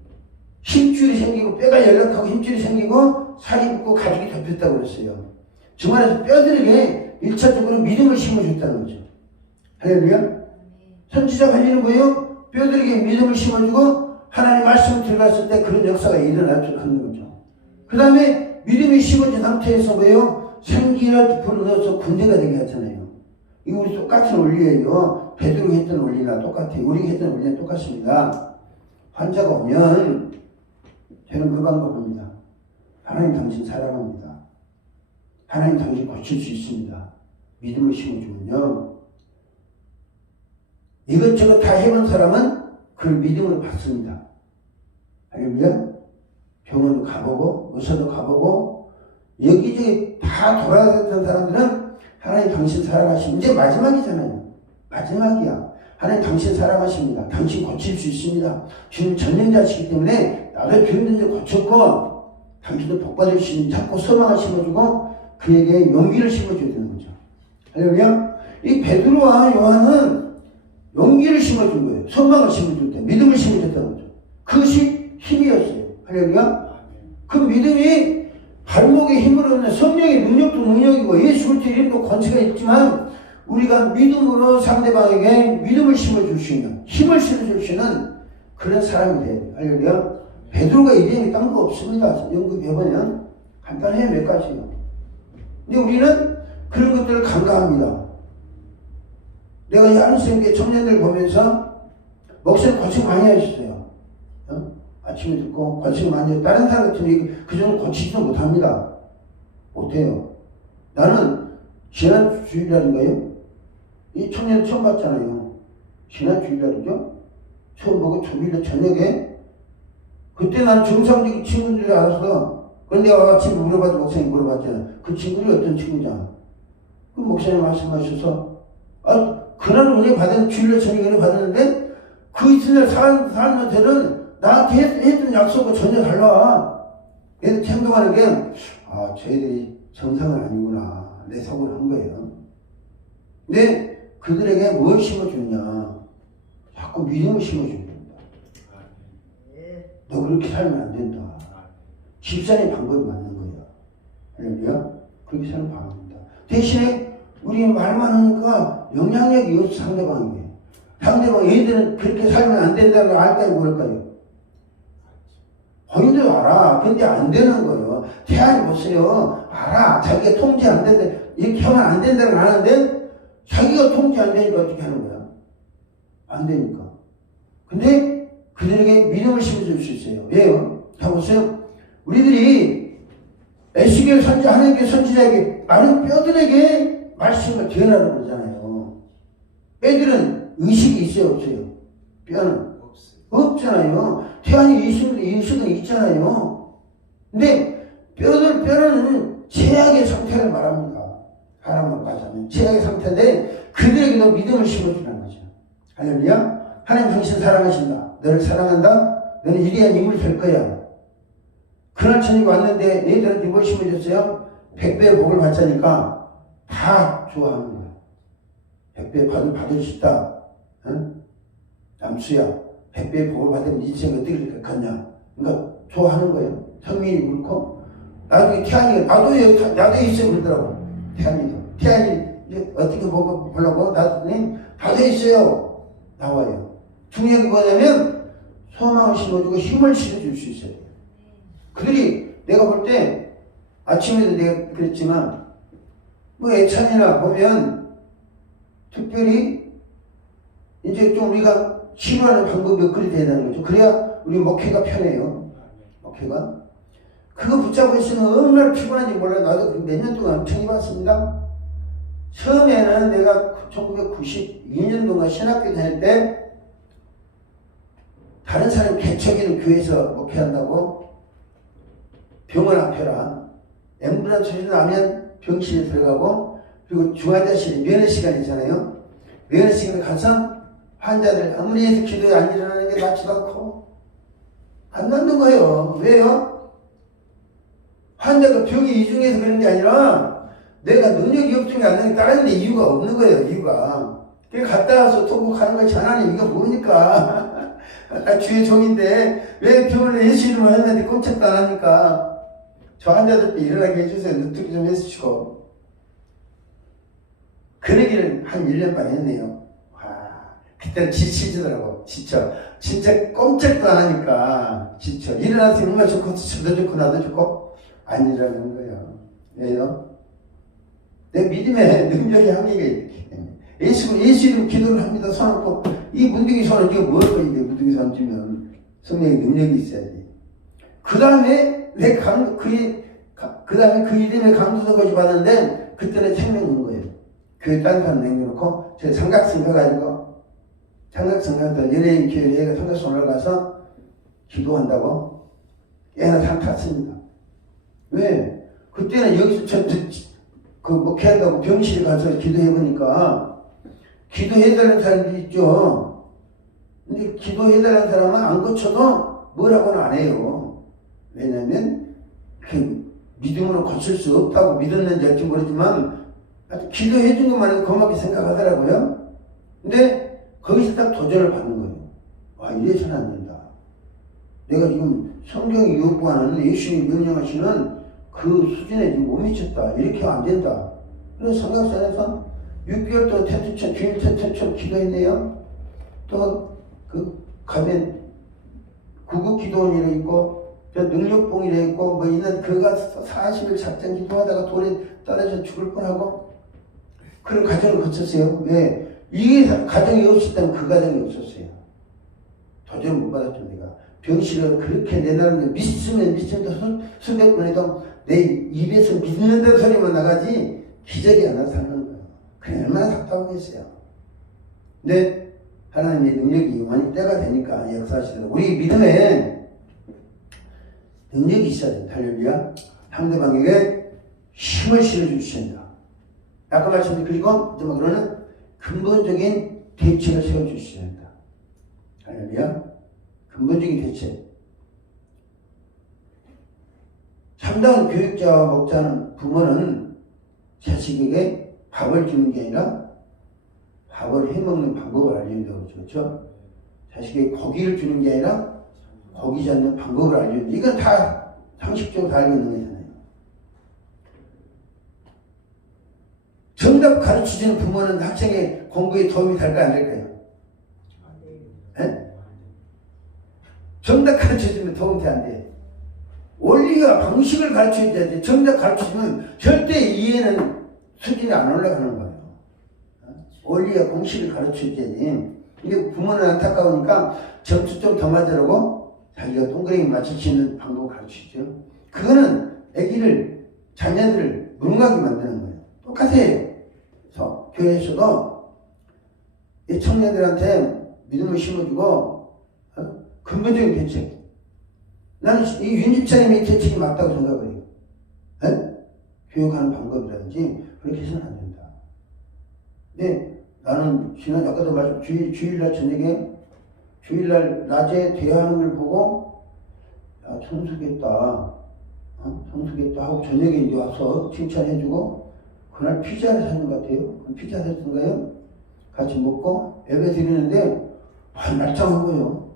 힘줄이 생기고 뼈가 연락하고 힘줄이 생기고 살이 붙고 가죽이 덮였다고 그랬어요. 주말에서 뼈들에게 1차적으로 믿음을 심어줬다는 거죠. 할렐루야. 선지자가 하는 거예요. 뼈들에게 믿음을 심어주고 하나님 말씀을 들어갔을 때 그런 역사가 일어나도록 하는 거죠. 그 다음에 믿음이 심어진 상태에서 뭐예요? 생기를 불어넣어서 군대가 되게 하잖아요. 이거 우리 똑같은 원리예요. 베드로가 했던 원리나 똑같아요. 우리가 했던 원리나 똑같습니다. 환자가 오면 저는 그 방법입니다. 하나님 당신 사랑합니다. 하나님 당신 고칠 수 있습니다. 믿음을 심어주면요, 이것저것 다 해본 사람은 그걸 믿음으로 받습니다. 할렐루야. 병원도 가보고 의사도 가보고 여기저기 다 돌아다녔던 사람들은 하나님 당신 사랑하십니다. 이제 마지막이잖아요. 마지막이야. 하나님 당신 사랑하십니다. 당신 고칠 수 있습니다. 주님 전능자시기 때문에 나도 병든지 고쳤고 당신도 복받을 수 있는 자꾸 소망을 심어주고 그에게 용기를 심어줘야 되는 거죠. 할렐루야. 이 베드로와 요한은 용기를 심어준 거예요. 소망을 심어줄 때 믿음을 심어줬다는 거죠. 그것이 힘이었어요. 할렐루야. 그 믿음이 발목에 힘을 얻는 성령의 능력도 능력이고 예수 그리스도 이름도 권세가 있지만 우리가 믿음으로 상대방에게 믿음을 심어줄 수 있는, 힘을 실어줄 수 있는 그런 사람이 돼요. 할렐루야. 베드로가 이름이 딴 거 없습니다. 연구해보면 간단해요. 몇 가지요. 근데 우리는 그런 것들을 간과합니다. 내가 이 안수님께 청년들 보면서 목사님 고생 많이 하셨어요. 아침에 듣고 고생 많이 해요. 다른 사람 같으면 그 정도 고치지도 못합니다. 못해요. 나는 지난 주일날인가요? 이 청년 처음 봤잖아요. 지난 주일날이죠? 처음 보고 주일날 저녁에 그때 난 정상적인 친구인 줄 알았어. 그런데 와같이 물어봐도 목사님 물어봤잖아. 그 친구는 어떤 친구냐? 그 목사님 말씀하셔서 그날 은혜 받은 주일날 저녁에 은혜 받았는데 그 이튿날 사람한테는 나한테 했던 약속과 전혀 달라. 그래서 생각하는 게 저희들이 정상은 아니구나. 내 속을 한 거예요. 근데 그들에게 뭘 심어주느냐? 자꾸 믿음을 심어줍니다. 너 그렇게 살면 안 된다. 집사의 방법이 맞는 거야. 할렐루야. 그렇게 살면 바랍니다. 대신에 우리 말만 하니까 영향력이 없어 상대방에게. 상대방 얘들은 그렇게 살면 안 된다는 걸 알까요? 모를까요? 본인도 알아. 근데 안 되는 거예요. 태안이 보세요. 알아. 자기가 통제 안 된다. 이렇게 하면 안 된다는 걸 아는데 자기가 통제 안 되니까 어떻게 하는 거야? 안 되니까. 근데 그들에게 믿음을 심어줄 수 있어요. 왜요? 자 보세요. 우리들이 에스겔 선지, 하나님께 선지자에게 많은 뼈들에게 말씀을 전하라고 그러잖아요. 뼈들은 의식이 있어요, 없어요? 뼈는 없잖아요. 태안이 의식은 있잖아요. 근데 뼈는 최악의 상태를 말합니다. 사람을 말하자면 최악의 상태인데 그들에게도 믿음을 심어주는 거죠. 할렐루야. 하나님 당신 사랑하신다. 너를 사랑한다. 너는 위대한 인물이 될 거야. 그날 저녁에 왔는데 너희들한테 뭘 심어줬어요? 100배의 복을 받자니까 다 좋아하는 거야. 100배의 받을 수 있다. 응? 남수야 100배의 복을 받으면 인생이 어떻게 될 것 같냐. 그러니까 좋아하는 거예요. 성민이 그렇고 나중에 태안이가 나도 있어요 그러더라고. 태안이 이제 어떻게 보려고 나도 있어요. 나와요. 중요한 게 뭐냐면 소망을 심어주고 힘을 실어줄 수 있어요. 그들이 내가 볼 때 아침에도 내가 그랬지만 애찬이나 보면 특별히 이제 좀 우리가 치료하는 방법이 그리 돼야 되는 거죠. 그래야 우리 목회가 편해요. 목회가. 그거 붙잡고 있으면 얼마나 피곤한지 몰라요. 나도 몇 년 동안 엄청 해봤습니다. 처음에는 내가 1992년도가 신학교 다닐 때 다른 사람 개척이는 교회에서 목회한다고 병원 앞에라 앰뷸런스 소리 나면 병실에 들어가고 그리고 중환자실에 면회 시간 있잖아요. 면회 시간에 가서 환자들 아무리 해서 기도에 안 일어나는 게 낫지도 않고 안 낫는 거예요. 왜요? 환자가 병이 이중해서 그런 게 아니라 내가 능력이 없으면 안 되는 다른 데 이유가 없는 거예요. 이유가. 그래서 갔다 와서 통곡하는 거 잘하는 이유가 뭡니까? 나 주의 종인데 왜 병원에 예수 이름을 했는데 꼼짝도 안 하니까 저 환자들 일어나게 해주세요. 누트기 좀 해주시고. 그러기를 한 1년 반 했네요. 와, 그때는 지치더라고. 지쳐. 진짜 꼼짝도 안 하니까 지쳐. 일어나서 얼마나 좋고 저도 좋고 나도 좋고 안 일어나는 거예요. 왜요? 내 믿음의 능력의 한계가 있기 때문에. 예수 이름 기도를 합니다. 손을 꼭. 이 문둥이 손을 이게 뭐예요? 이게 문둥이 손 주면 성령의 능력이 있어야지. 그 다음에 그 다음에 그 이름의 강도서까지 받았는데 그때는 생명 온 거예요. 교회 딴 사람 남겨놓고 저희 삼각성 가가지고 삼각성 가서 연예인 교회에 삼각성 올라가서 기도한다고 애나 상 탔습니다. 왜? 그때는 여기서 목회한다고 병실에 가서 기도해보니까 기도해달라는 사람들이 있죠. 근데 기도해달라는 사람은 안 고쳐도 뭐라고는 안 해요. 왜냐면 그 믿음으로 고칠 수 없다고 믿었는지 알지 모르지만 기도해준 것만은 고맙게 생각하더라고요. 근데 거기서 딱 도전을 받는 거예요. 와, 이래서는 안 된다. 내가 지금 성경이 요구하는 예수님이 명령하시는 그 수준에 지금 못 미쳤다. 이렇게 하면 안 된다. 그래서 성곽산에서 6개월 동안 텐트처럼 주일 텐트처럼 기도했네요. 또 가면 구국기도원이라 있고 저 능력봉이라 있고 뭐 있는 그가 40일 작전 기도하다가 돌에 떨어져 죽을 뻔하고 그런 과정을 거쳤어요. 왜? 이게 가정이 없었다면 그 가정이 없었어요. 도저히 못 받았죠. 내가 병실을 그렇게 내다는 게 믿으면 수백 번에도 내 입에서 믿는다는 소리만 나가지 기적이 안 나타나는 거예요. 그래 얼마나 답답하겠어요. 근데 하나님의 능력이 많이 때가 되니까 역사하시더라고요. 우리 믿음에 능력이 있어야 된다. 할렐루야. 상대방에게 힘을 실어주셔야 된다. 아까 말씀드린 그리고 이제 뭐 그러는 근본적인 대책을 세워주셔야 된다. 할렐루야. 근본적인 대책. 참다운 교육자와 목자는 부모는 자식에게 밥을 주는 게 아니라 밥을 해먹는 방법을 알려준다고 그렇죠? 자식에게 고기를 주는 게 아니라 고기 잡는 방법을 알려준다. 이건 다 상식적으로 다 알고 있는 거잖아요. 정답 가르치는 부모는 학생의 공부에 도움이 될까요? 안 될까요? 네? 정답 가르쳐주면 도움이 안 돼. 원리와 방식을 가르쳐야 돼. 정답 가르쳐주면 절대 이해는 수준이 안 올라가는 거예요. 원리와 공식을 가르쳐야 돼. 근데 부모는 안타까우니까 점수 좀 더 맞으라고 자기가 동그라미 맞출 수 있는 방법을 가르치죠. 그거는 아기를, 자녀들을 무능하게 만드는 거예요. 똑같아요. 그래서 교회에서도 이 청년들한테 믿음을 심어주고 근본적인 대책. 나는 이 윤집사님의 대책이 맞다고 생각해요. 교육하는 방법이라든지 그렇게 해서는 안 된다. 근데 나는 지난 아까도 말씀 주일날 저녁에 주일날 낮에 대화하는 걸 보고 야 성수겠다 성수겠다 하고 저녁에 이제 와서 칭찬해주고 그날 피자를 사는 것 같아요. 피자 샀던가요? 같이 먹고 예배 드리는데 말짱한 거예요.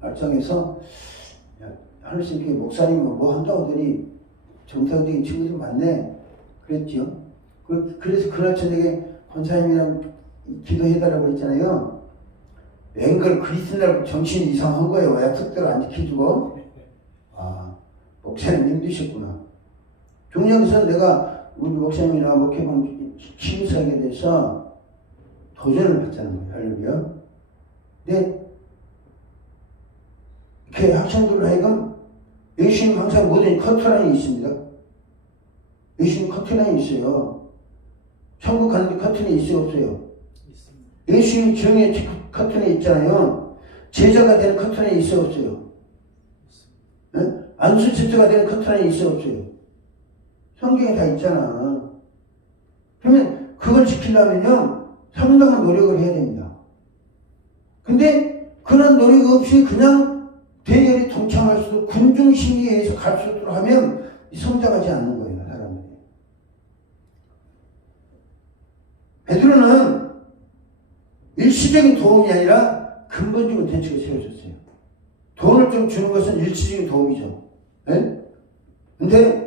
말짱해서 하늘쌤께 목사님은 뭐 한다고 하더니 정상적인 친구들 많네 그랬죠. 그래서 그날 저녁에 권사님이랑 기도해달라고 그랬잖아요. 웬걸 그리스날 정신이 이상한 거예요. 약속대로 안 지켜주고. 아, 목사님 힘드셨구나. 중요한 것은 내가 우리 목사님이나 목회방 신사하게 돼서 도전을 받자는 거예요. 할렐루야. 근데 이렇게 학생들로 하여금 예수님 항상 모든 커트라인이 있습니다. 예수님 커트라인이 있어요. 천국 가는데 커튼이 있어요, 없어요? 있습니다. 예수님 정의 커튼이 있잖아요. 제자가 되는 커튼이 있어요, 없어요? 있습니다. 안수처가 되는 커튼이 있어요, 없어요? 성경에 다 있잖아. 그러면 그걸 지키려면요 상당한 노력을 해야 됩니다. 근데 그런 노력 없이 그냥 대열에 동참할 수도 군중심리에 의해서 갈 수 있도록 하면 성장하지 않는 거예요, 사람들이. 베드로는 일시적인 도움이 아니라 근본적인 대책을 세워줬어요. 돈을 좀 주는 것은 일시적인 도움이죠. 네? 근데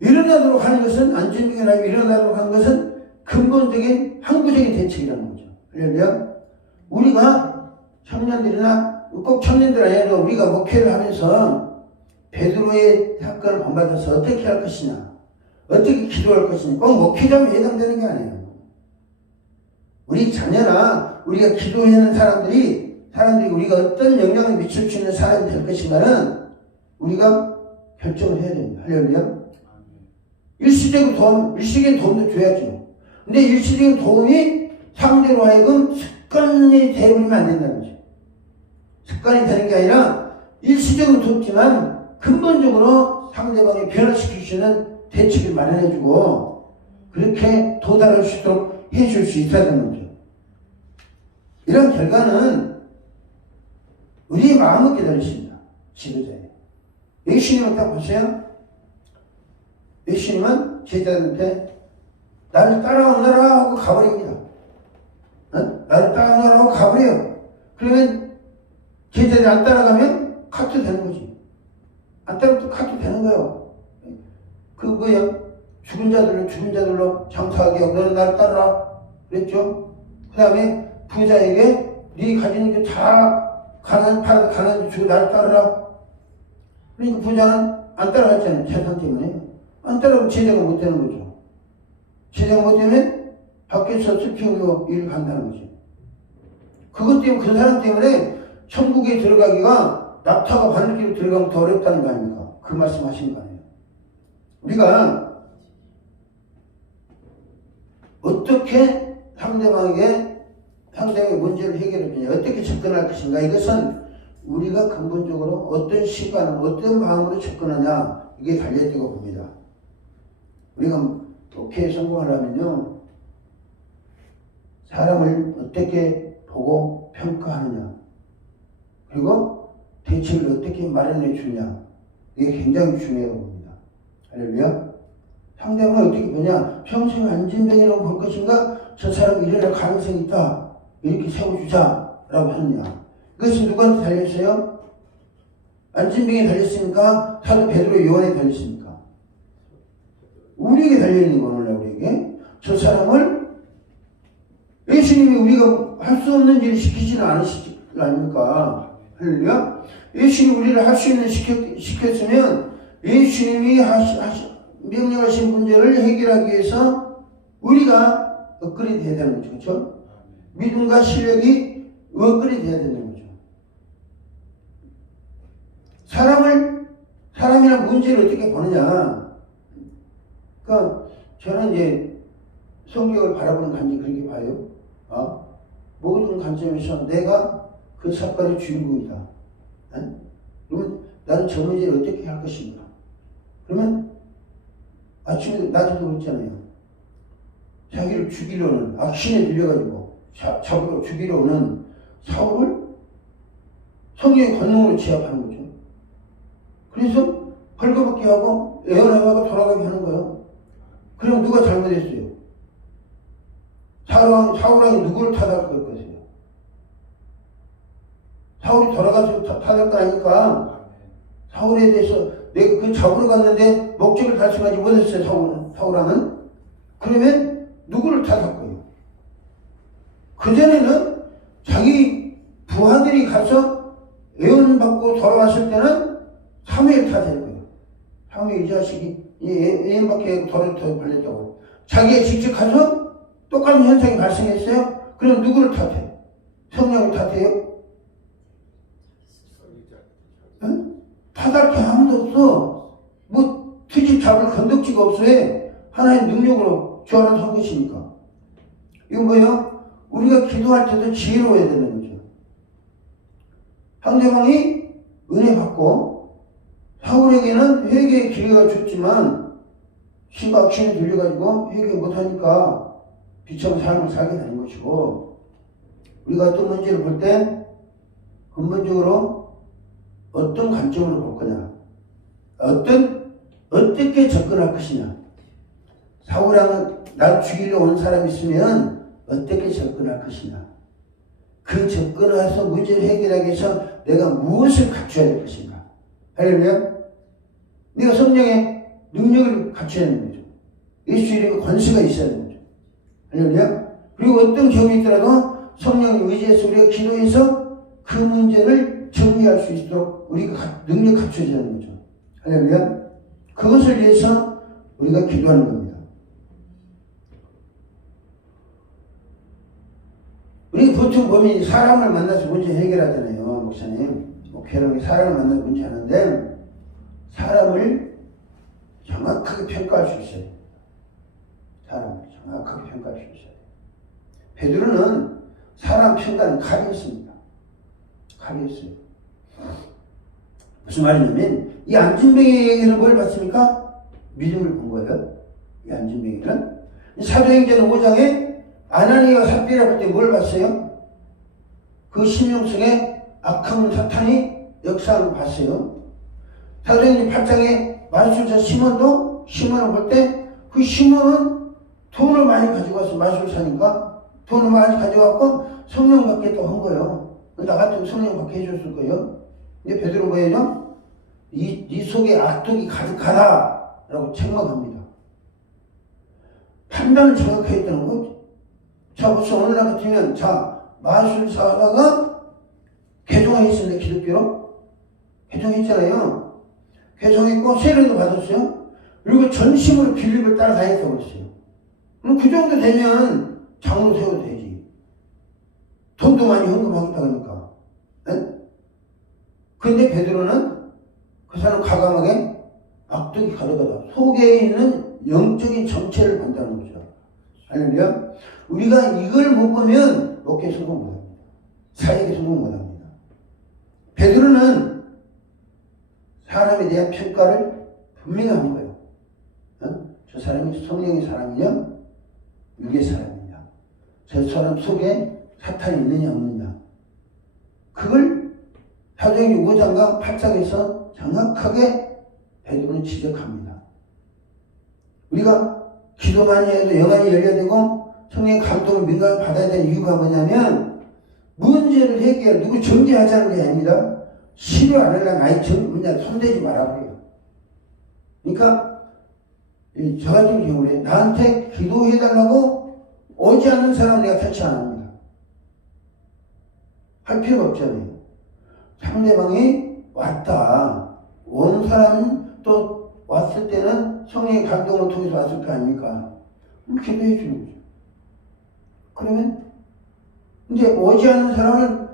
일어나도록 하는 것은 안전하게 나이 일어나도록 하는 것은 근본적인 항구적인 대책이라는 거죠. 그러면 우리가 청년들이나 꼭 청년들 아니라 우리가 목회를 하면서 베드로의 사건을 본받아서 어떻게 할 것이냐, 어떻게 기도할 것이냐, 꼭 목회자만 해당되는 게 아니에요. 우리 자녀나 우리가 기도하는 사람들이 우리가 어떤 영향을 미칠 수 있는 사람이 될 것인가는 우리가 결정을 해야 됩니다. 할렐루야. 일시적인 도움도 줘야죠. 근데 일시적인 도움이 상대로 하여금 습관이 되어버리면 안 된다는 거죠. 습관이 되는 게 아니라 일시적으로 돕지만 근본적으로 상대방을 변화시킬 수 있는 대책을 마련해주고 그렇게 도달할 수 있도록 해줄 수 있어야 되는 거죠. 이런 결과는 우리의 마음을 깨달으십니다. 지도자예요. 예수님을 딱 보세요. 예수님은 제자들한테 나를 따라오너라 하고 가버립니다. 나를 따라오너라 하고 가버려요. 그러면 제자들이 안 따라가면 카트 되는 거지. 안 따라가면 또 카트 되는 거예요. 죽은 자들로 장사하게 하고 너는 나를 따르라 그랬죠. 그 다음에 부자에게 네 가지는 게 다 가난한 주고 나를 따르라. 그러니까 부자는 안 따라갔잖아요. 재산 때문에. 안 따라가면 제자가 못 되는 거죠. 제자가 못 되면 밖에서 슬피우며 일 간다는 거죠. 그것 때문에, 그 사람 때문에 천국에 들어가기가 낙타가 바늘길로 들어가면 더 어렵다는 거 아닙니까? 그 말씀 하신 거 아니에요. 우리가 어떻게 상대방의 문제를 해결할 거냐, 어떻게 접근할 것인가, 이것은 우리가 근본적으로 어떤 시간, 어떤 마음으로 접근하냐, 이게 달려있다고 봅니다. 우리가 독해에 성공하려면요, 사람을 어떻게 보고 평가하느냐, 그리고 대책을 어떻게 마련해 주냐, 이게 굉장히 중요하다고 봅니다. 할렐루야. 상대방을 어떻게 보냐, 평생 안진뱅이라고 볼 것인가, 저 사람이 일어날 가능성이 있다, 이렇게 세워주자라고 하느냐. 그것이 누구한테 달렸어요? 안진뱅이에 달렸습니까? 사도 베드로 요한에 달렸습니까? 우리에게 달려있는 거는 우리에게. 저 사람을 예수님이 우리가 할 수 없는 일을 시키지는 않으시지 않습니까? 할렐루야. 예수님이 우리를 할 수 있는 시켰으면 예수님이 명령하신 문제를 해결하기 위해서 우리가 업그레이드 해야 되는 거죠. 그렇죠? 믿음과 실력이 업그레이드 해야 되는 거죠. 사람이란 문제를 어떻게 보느냐. 그러니까 저는 이제 성경을 바라보는 관점이 그렇게 봐요. 모든 관점에서 내가 그 사건의 주인공이다. 그러면 나는 저 문제를 어떻게 할 것인가. 그러면 아침에 낮에도 그랬잖아요. 자기를 죽이려는 악신에 들려가지고 잡으러 죽이려 오는 사울을 성령의 권능으로 제압하는 거죠. 그래서 벌거벗게 하고 애원하고 돌아가게 하는 거예요. 그럼 누가 잘못했어요? 사울왕이 누구를 타락할 것이에요? 사울이 돌아가서 타락하니까 사울에 대해서 내가 그 잡으러 갔는데 목적을 달성하지 못했어요. 사울왕은. 그러면 누구를 탓할 거예요? 그전에는 자기 부하들이 가서 애원받고 돌아왔을 때는 사무엘 탓할 거예요. 사무엘 이 자식이 애원받게 돌아서 걸렸다고. 자기가 직접 가서 똑같은 현상이 발생했어요? 그럼 누구를 탓해요? 성령을 탓해요? 응? 탓할 게 아무도 없어. 뭐 트집 잡을 건덕지가 없어요. 하나의 능력으로 주하는 선 것이니까. 이건 뭐예요? 우리가 기도할 때도 지혜로워야 되는 거죠. 상대방이 은혜 받고 사울에게는 회개의 기회가 줬지만 신박신에 들려가지고 회개 못하니까 비참한 삶을 살게 되는 것이고, 우리가 어떤 문제를 볼 때 근본적으로 어떤 관점으로 볼 거냐, 어떻게 접근할 것이냐. 사울왕은 날 죽이려 온 사람이 있으면 어떻게 접근할 것이냐, 그 접근해서 문제를 해결하기 위해서 내가 무엇을 갖춰야 될 것인가. 할렐루야. 네가 성령의 능력을 갖춰야 되는 거죠. 예수 이름의 권세가 있어야 되는 거죠. 할렐루야. 그리고 어떤 경우에 있더라도 성령을 의지해서 우리가 기도해서 그 문제를 정리할 수 있도록 우리가 능력 갖춰야 되는 거죠. 할렐루야. 그것을 위해서 우리가 기도하는 겁니다. 우리 보통 보면 사람을 만나서 문제 해결하잖아요. 목사님. 목회라는 게 사람을 만나서 문제 하는데, 사람을 정확하게 평가할 수 있어요. 사람을 정확하게 평가할 수 있어요. 베드로는 사람 평가는 칼이었습니다. 칼이었어요. 무슨 말이냐면, 이 안진뱅이에게는 뭘 봤습니까? 믿음을 본 거예요. 이 안진뱅이는. 사도행전 5장에 아나니와 삽비라 볼 때 뭘 봤어요? 그 심령속에 악한 사탄이 역사하는 거 봤어요. 사도행전 8장에 마술사 시몬을 볼 때 그 시몬은 돈을 많이 가지고 와서 마술사니까 돈을 많이 가져와서 성령 받겠다고 한 거예요. 나 같으면 성령 받게 해줬을 거예요. 근데 베드로 뭐예요? 네 속에 악독이 가득하다 라고 책망합니다. 판단을 정확하게 했다는 거죠. 자, 벌써 어느 날 같으면, 자, 마술사가 개종 개종했습니다. 기독교로 개종했잖아요. 개종했고 세례도 받았어요. 그리고 전심으로 빌립을 따라다녔다고 그랬어요. 그럼 그 정도 되면 장로 세워도 되지. 돈도 많이 헌금하겠다 그러니까. 네? 근데 베드로는 그 사람 과감하게 악독이 가져가다 속에 있는 영적인 정체를 본다는 거죠. 할렐루야. 우리가 이걸 못 보면 목회 성공 못합니다. 사역에 성공 못합니다. 베드로는 사람에 대한 평가를 분명히 한 거예요. 저 사람이 성령의 사람이냐 육의 사람이냐, 저 사람 속에 사탄이 있느냐 없느냐, 그걸 사도행전 5장과 8장에서 정확하게 베드로는 지적합니다. 우리가 기도 많이 해도 영안이 열려야 되고 성령의 감동을 민감히 받아야 되는 이유가 뭐냐면 문제를 해결, 누구 정죄하자는 게 아닙니다. 치료 안 하려면 아예 문제 손대지 말라고요. 그러니까 저 같은 경우에 나한테 기도해달라고 오지 않는 사람은 내가 터치 안 합니다. 할 필요가 없잖아요. 상대방이 왔다. 온 사람은 또 왔을 때는 성령의 감동을 통해서 왔을 거 아닙니까? 그럼 기도해 주는 거죠. 그러면 이제 오지 않는 사람을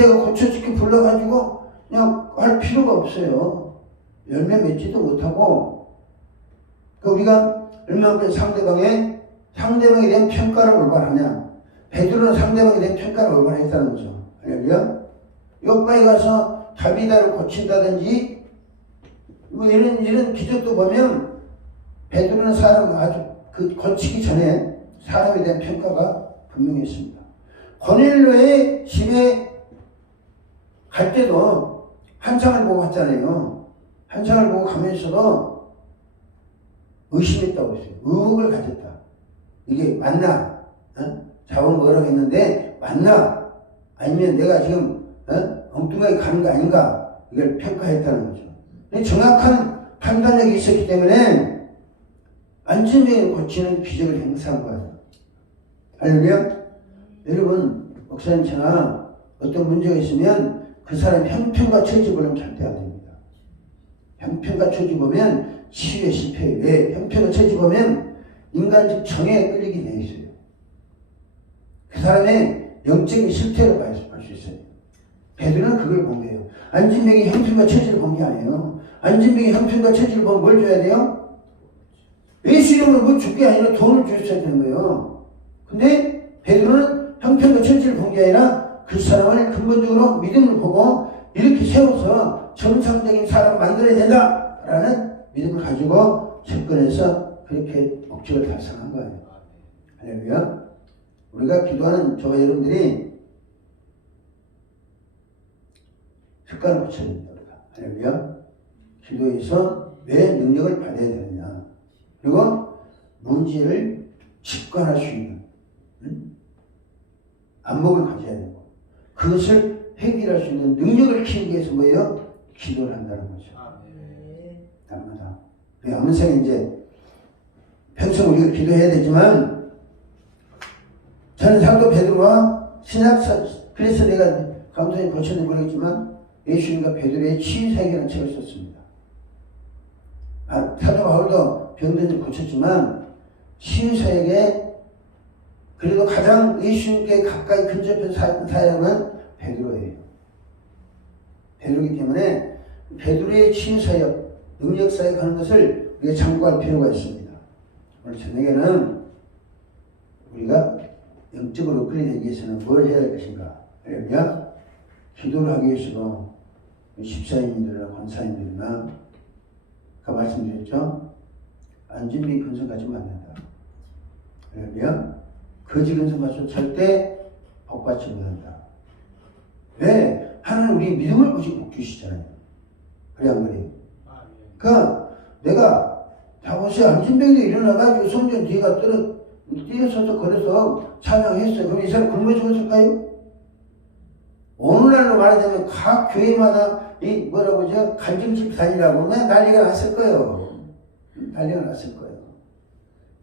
내가 고쳐지게 불러가지고 그냥 할 필요가 없어요. 열매 맺지도 못하고, 우리가 얼마나 상대방에 대한 평가를 올바르냐. 베드로는 상대방에 대한 평가를 올바르했다는 거죠. 할렐루야. 요바에 가서 다비다를 고친다든지 뭐 이런 기적도 보면 베드로는 사람 아주 고치기 전에 사람에 대한 평가가 분명했습니다. 고넬료의 집에 갈 때도 한창을 보고 갔잖아요. 한창을 보고 가면서도 의심했다고 했어요. 의혹을 가졌다. 이게 맞나? 자원 뭐라고 했는데 맞나? 아니면 내가 지금 엉뚱하게 가는 거 아닌가? 이걸 평가했다는 거죠. 정확한 판단력이 있었기 때문에 안진뱅이를 고치는 기적을 행사한 거예요. 할렐루야. 여러분, 목사님처럼 어떤 문제가 있으면 그 사람 형편과 처지 보면 절대 안 됩니다. 형편과 처지 보면 치유에 실패해요. 왜? 형편과 처지 보면 인간적 정에 끌리게 돼 있어요. 그 사람의 영적인 실태를 알 수 있어요. 베드로는 그걸 본 거예요. 안진뱅이 형편과 처지를 본 게 아니에요. 안진뱅이 형편과 처지를 보면 뭘 줘야 돼요? 예수님은 뭐 줄 게 아니라 돈을 주셔야 되는 거예요. 근데 베드로는 형편과 처지를 본 게 아니라 그 사람을 근본적으로 믿음을 보고 이렇게 세워서 정상적인 사람 만들어야 된다라는 믿음을 가지고 접근해서 그렇게 목적을 달성한 거예요. 할렐루야. 우리가 기도하는 저와 여러분들이 습관을 고쳐야 됩니다. 할렐루야. 기도에서 왜 능력을 받아야 되느냐. 그리고 문제를 직관할 수 있는 안목을 가져야 되고, 그것을 해결할 수 있는 능력을 키우기 위해서 뭐예요? 기도를 한다는 거죠. 날마다. 아무튼 이제 평생 우리가 기도해야 되지만, 저는 사도 베드로와 신약사, 그래서 내가 감독님 고쳤는지 모르겠지만 예수님과 베드로의 치유사역이라는 책을 썼습니다. 사도 바울도 병든지 고쳤지만 치유사역에 그래도 가장 예수님께 가까이 근접한 사역은 베드로예요. 베드로이기 때문에 베드로의 치유사역, 능력사역 하는 것을 우리가 참고할 필요가 있습니다. 오늘 저녁에는 우리가 영적으로 끌어내기 위해서는 뭘 해야 할 것인가? 그러면 기도를 하기 위해서도 집사님들이나 권사님들이나 아까 말씀드렸죠? 안진뱅이 근성 가지면 안 된다. 그러면 거지 근성 가지면 절대 복받지 못한다. 왜? 하나님 우리 믿음을 보시고 복 주시잖아요. 그래 안 그래요? 그러니까 내가 다보세요. 안진뱅이도 일어나가지고 성전 뒤가 뛰어서서 걸어서 찬양했어요. 그럼 이 사람 굶어 죽었을까요? 오늘날로 말하자면 각 교회마다 이 뭐라고 하죠? 간증집 다니라고 그냥 난리가 났을 거예요. 난리가 났을 거예요.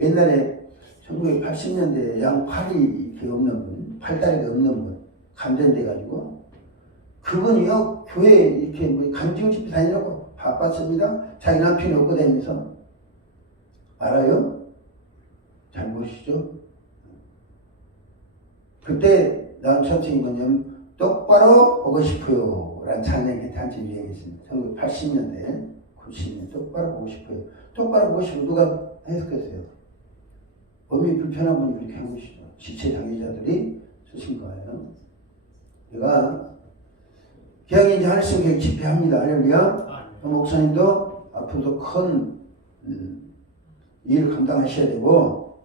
옛날에 1980년대에 양 팔이 이렇게 없는 분, 팔다리가 없는 분, 감전돼가지고 그분이요 교회 이렇게 뭐 간증 집회 다니려고 바빴습니다. 자기 남편이 없고 다니면서 알아요? 잘 보시죠. 그때 나온 찬송이 뭐냐면 똑바로 보고 싶어요 라는 찬양이 단지 유행했습니다. 1980년대 90년 똑바로 보고 싶어요. 똑바로 보고 싶으면 누가 해석했어요? 몸이 불편한 분이 그렇게 한 것이죠. 지체 장애자들이 쓰신 거예요. 내가 기왕에 이제 하늘성교육 집회합니다. 할렐루야. 목사님도 앞으로도 큰 일을 감당하셔야 되고,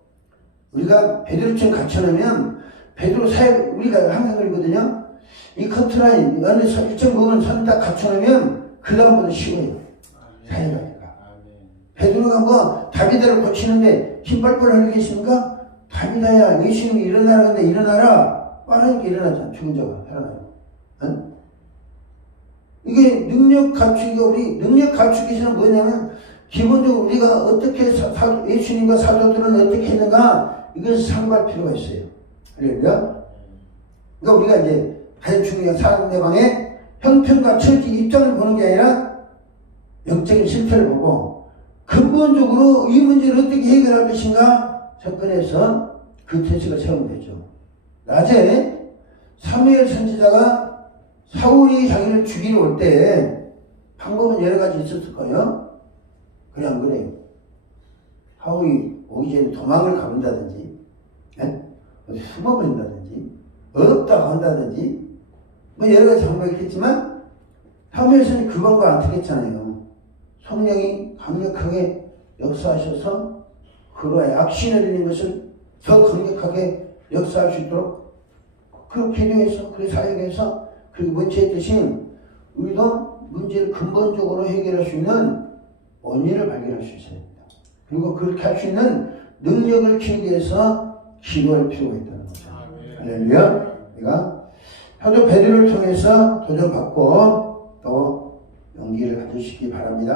우리가 베드로처럼 갖춰놓으면 베드로 사역 우리가 항상 그러거든요. 이 커트라인 어느 일정 부분 선 딱 갖춰놓으면 그 다음부터 쉬워요. 사역하니까. 베드로가 뭐 다비다를 고치는데 힘빨빨 하는 게 있습니까? 다비다야 예수님이 일어나라 근데 일어나라 빠르니까 일어나잖아. 죽은 자가 살아나요. 응? 이게 능력 갖추기가 우리 능력 갖추기는 뭐냐면 기본적으로 우리가 어떻게 예수님과 사도들은 어떻게 했는가 이것을 상고할 필요가 있어요. 그러니까 우리가 이제 가장 중요한 상대방의 형편과 처지 입장을 보는 게 아니라 영적인 실태를 보고 근본적으로 이 문제를 어떻게 해결할 것인가 접근해서 그 태식을 세우면 되죠. 낮에 사무엘 선지자가 사울이 자기를 죽이러 올 때 방법은 여러 가지 있었을 거예요. 그래 안 그래요? 사울이 오기 전에 도망을 가본다든지 어디 숨어버린다든지 어렵다고 한다든지 뭐 여러 가지 방법이 있겠지만 사무엘서는 그 방법 안 택했잖아요. 성령이 강력하게 역사하셔서 그로의 악신을 드리는 것을 더 강력하게 역사할 수 있도록 그렇게 기도해서 그렇게 사역해서 그리고 문제의 뜻은 우리도 문제를 근본적으로 해결할 수 있는 원인을 발견할 수 있어야 됩니다. 그리고 그렇게 할 수 있는 능력을 키우기 위해서 기도할 필요가 있다는 거죠. 할렐루야. 우리가 사도 베드로를 통해서 도전받고 또 용기를 가지시기 바랍니다.